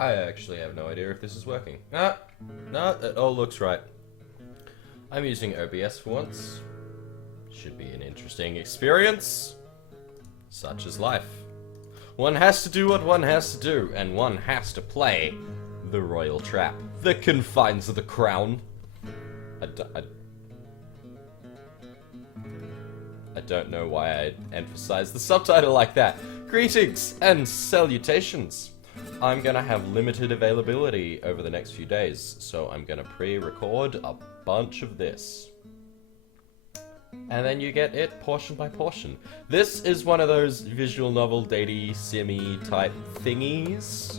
I actually have no idea if this is working. Ah, no, it all looks right. I'm using OBS for once. Should be an interesting experience. Such is life. One has to do what one has to do, and one has to play the royal trap. The confines of the crown. I don't know why I emphasize the subtitle like that. Greetings and salutations. I'm gonna have limited availability over the next few days, so I'm gonna pre-record a bunch of this. And then you get it portion by portion. This is one of those visual novel, datey, simmy type thingies.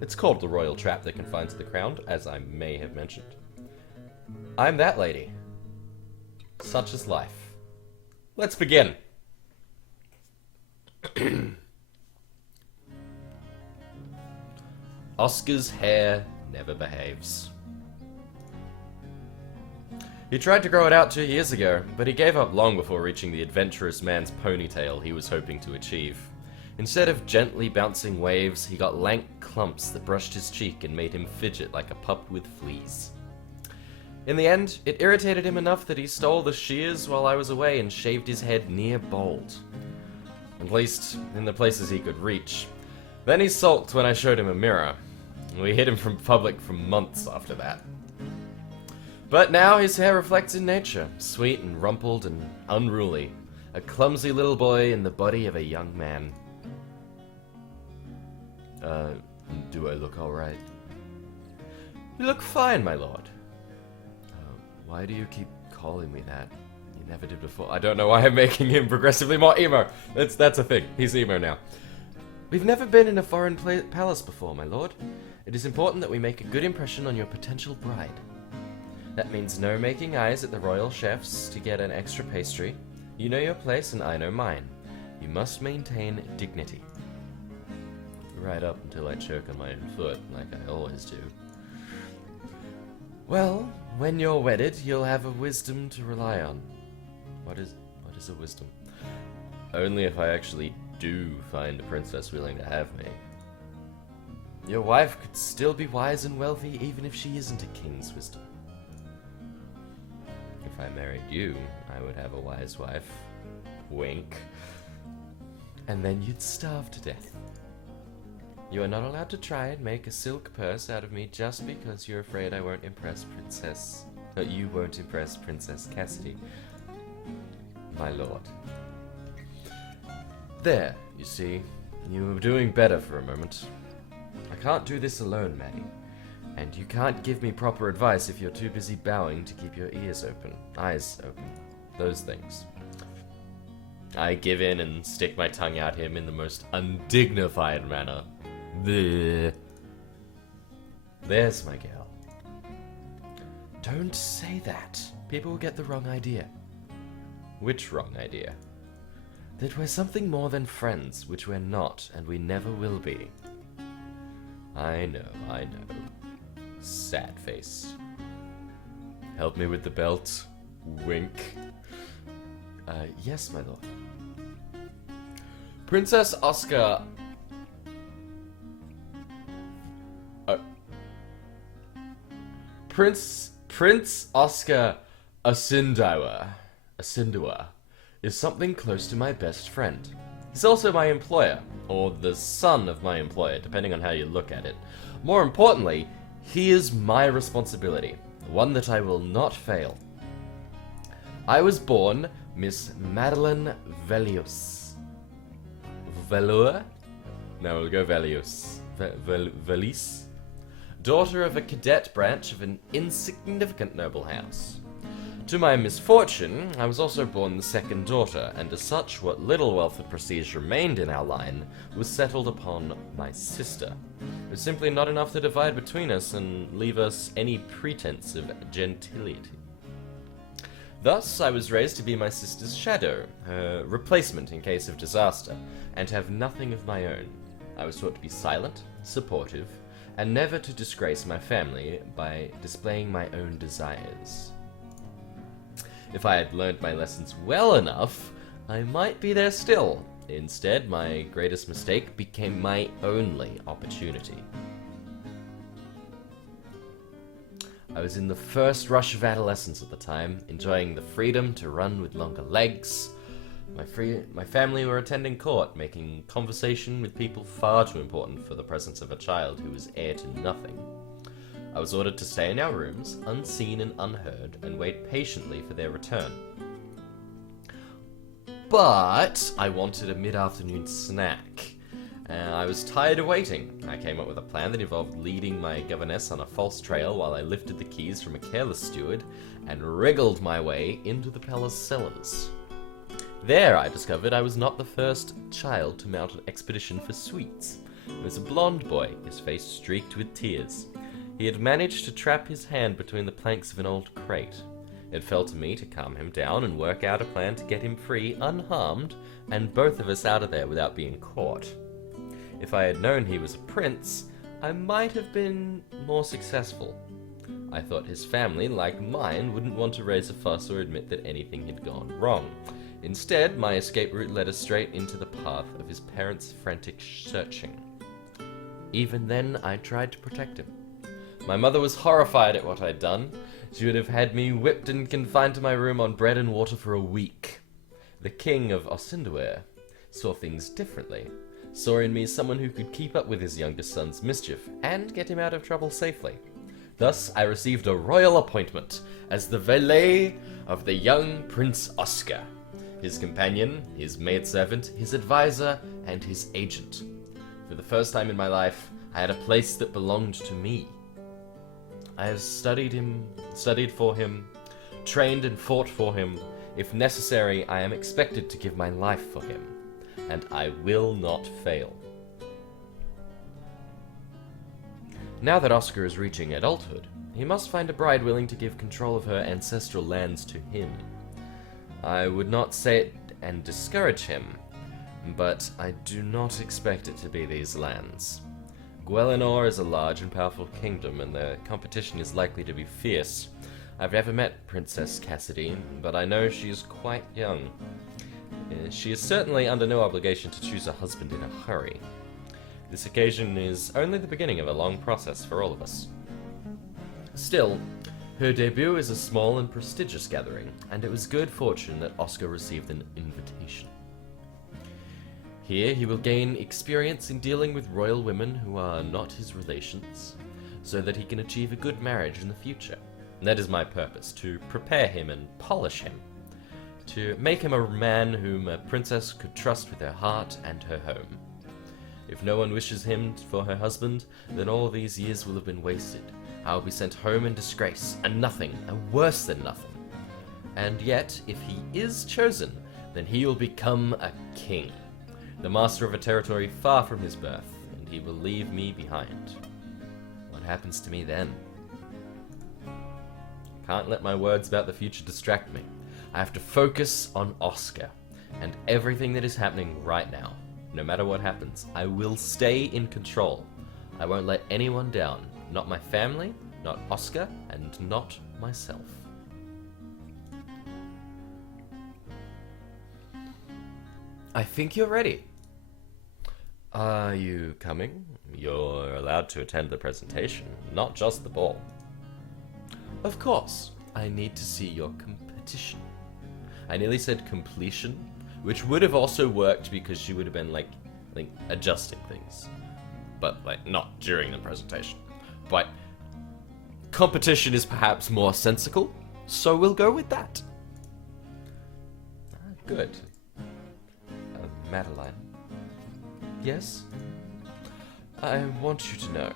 It's called The Royal Trap That Confines the Crown, as I may have mentioned. I'm that lady. Such is life. Let's begin. Oscar's hair never behaves. He tried to grow it out 2 years ago, but he gave up long before reaching the adventurous man's ponytail he was hoping to achieve. Instead of gently bouncing waves, he got lank clumps that brushed his cheek and made him fidget like a pup with fleas. In the end, it irritated him enough that he stole the shears while I was away and shaved his head near bald. At least, in the places he could reach. Then he sulked when I showed him a mirror. We hid him from public for months after that. But now his hair reflects in nature, sweet and rumpled and unruly. A clumsy little boy in the body of a young man. Do I look alright? You look fine, my lord. Why do you keep calling me that? You never did before. I don't know why I'm making him progressively more emo. That's a thing. He's emo now. We've never been in a foreign palace before, my lord. It is important that we make a good impression on your potential bride. That means no making eyes at the royal chefs to get an extra pastry. You know your place and I know mine. You must maintain dignity. Right up until I choke on my own foot, like I always do. Well, when you're wedded, you'll have a wisdom to rely on. What is a wisdom? Only if I actually do find a princess willing to have me. Your wife could still be wise and wealthy even if she isn't a king's wisdom. If I married you, I would have a wise wife. Wink. And then you'd starve to death. You are not allowed to try and make a silk purse out of me just because you're afraid I won't impress Princess... you won't impress Princess Cassidy. My lord. There, you see. You were doing better for a moment. I can't do this alone, Maddie. And you can't give me proper advice if you're too busy bowing to keep your ears open. Eyes open. Those things. I give in and stick my tongue at him in the most undignified manner. Bleh. There's my girl. Don't say that. People will get the wrong idea. Which wrong idea? That we're something more than friends, which we're not, and we never will be. I know. Sad face. Help me with the belt. Wink. Yes, my lord. Princess Oscar... Prince Oscar Asindua is something close to my best friend. He's also my employer, or the son of my employer, depending on how you look at it. More importantly, he is my responsibility, one that I will not fail. I was born Miss Madeleine Velius. Velour? No, we'll go Velius. Velis? Daughter of a cadet branch of an insignificant noble house. To my misfortune, I was also born the second daughter, and as such, what little wealth and prestige remained in our line was settled upon my sister. It was simply not enough to divide between us and leave us any pretense of gentility. Thus, I was raised to be my sister's shadow, her replacement in case of disaster, and to have nothing of my own. I was taught to be silent, supportive, and never to disgrace my family by displaying my own desires. If I had learned my lessons well enough, I might be there still. Instead, my greatest mistake became my only opportunity. I was in the first rush of adolescence at the time, enjoying the freedom to run with longer legs. My family were attending court, making conversation with people far too important for the presence of a child who was heir to nothing. I was ordered to stay in our rooms, unseen and unheard, and wait patiently for their return. But I wanted a mid-afternoon snack. I was tired of waiting. I came up with a plan that involved leading my governess on a false trail while I lifted the keys from a careless steward and wriggled my way into the palace cellars. There I discovered I was not the first child to mount an expedition for sweets. It was a blonde boy, his face streaked with tears. He had managed to trap his hand between the planks of an old crate. It fell to me to calm him down and work out a plan to get him free, unharmed, and both of us out of there without being caught. If I had known he was a prince, I might have been more successful. I thought his family, like mine, wouldn't want to raise a fuss or admit that anything had gone wrong. Instead, my escape route led us straight into the path of his parents' frantic searching. Even then, I tried to protect him. My mother was horrified at what I'd done. She would have had me whipped and confined to my room on bread and water for a week. The king of Osinduer saw things differently, saw in me someone who could keep up with his youngest son's mischief and get him out of trouble safely. Thus, I received a royal appointment as the valet of the young Prince Oscar, his companion, his maidservant, his advisor, and his agent. For the first time in my life, I had a place that belonged to me. I have studied for him, trained and fought for him. If necessary, I am expected to give my life for him, and I will not fail. Now that Oscar is reaching adulthood, he must find a bride willing to give control of her ancestral lands to him. I would not say it and discourage him, but I do not expect it to be these lands. Guelenor is a large and powerful kingdom, and the competition is likely to be fierce. I've never met Princess Cassidy, but I know she is quite young. She is certainly under no obligation to choose a husband in a hurry. This occasion is only the beginning of a long process for all of us. Still, her debut is a small and prestigious gathering, and it was good fortune that Oscar received an invitation. Here he will gain experience in dealing with royal women who are not his relations, so that he can achieve a good marriage in the future. And that is my purpose, to prepare him and polish him, to make him a man whom a princess could trust with her heart and her home. If no one wishes him for her husband, then all these years will have been wasted. I will be sent home in disgrace, and nothing, and worse than nothing. And yet, if he is chosen, then he will become a king, the master of a territory far from his birth, and he will leave me behind. What happens to me then? Can't let my words about the future distract me. I have to focus on Oscar, and everything that is happening right now. No matter what happens, I will stay in control. I won't let anyone down. Not my family, not Oscar, and not myself. I think you're ready. Are you coming? You're allowed to attend the presentation, not just the ball. Of course. I need to see your competition. I nearly said completion, which would have also worked because she would have been like adjusting things. But not during the presentation. But competition is perhaps more sensical, so we'll go with that. Good. Madeleine. Yes? I want you to know,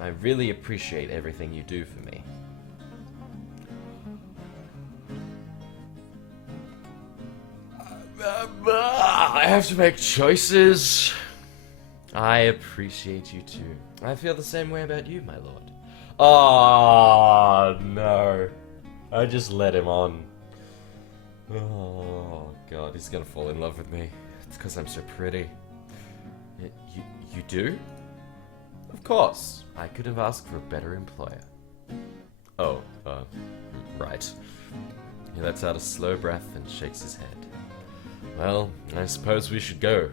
I really appreciate everything you do for me. I have to make choices. I appreciate you too. I feel the same way about you, my lord. Oh, no. I just let him on. Oh, God, he's gonna fall in love with me. It's because I'm so pretty. You do? Of course. I could have asked for a better employer. Oh, right. He lets out a slow breath and shakes his head. Well, I suppose we should go.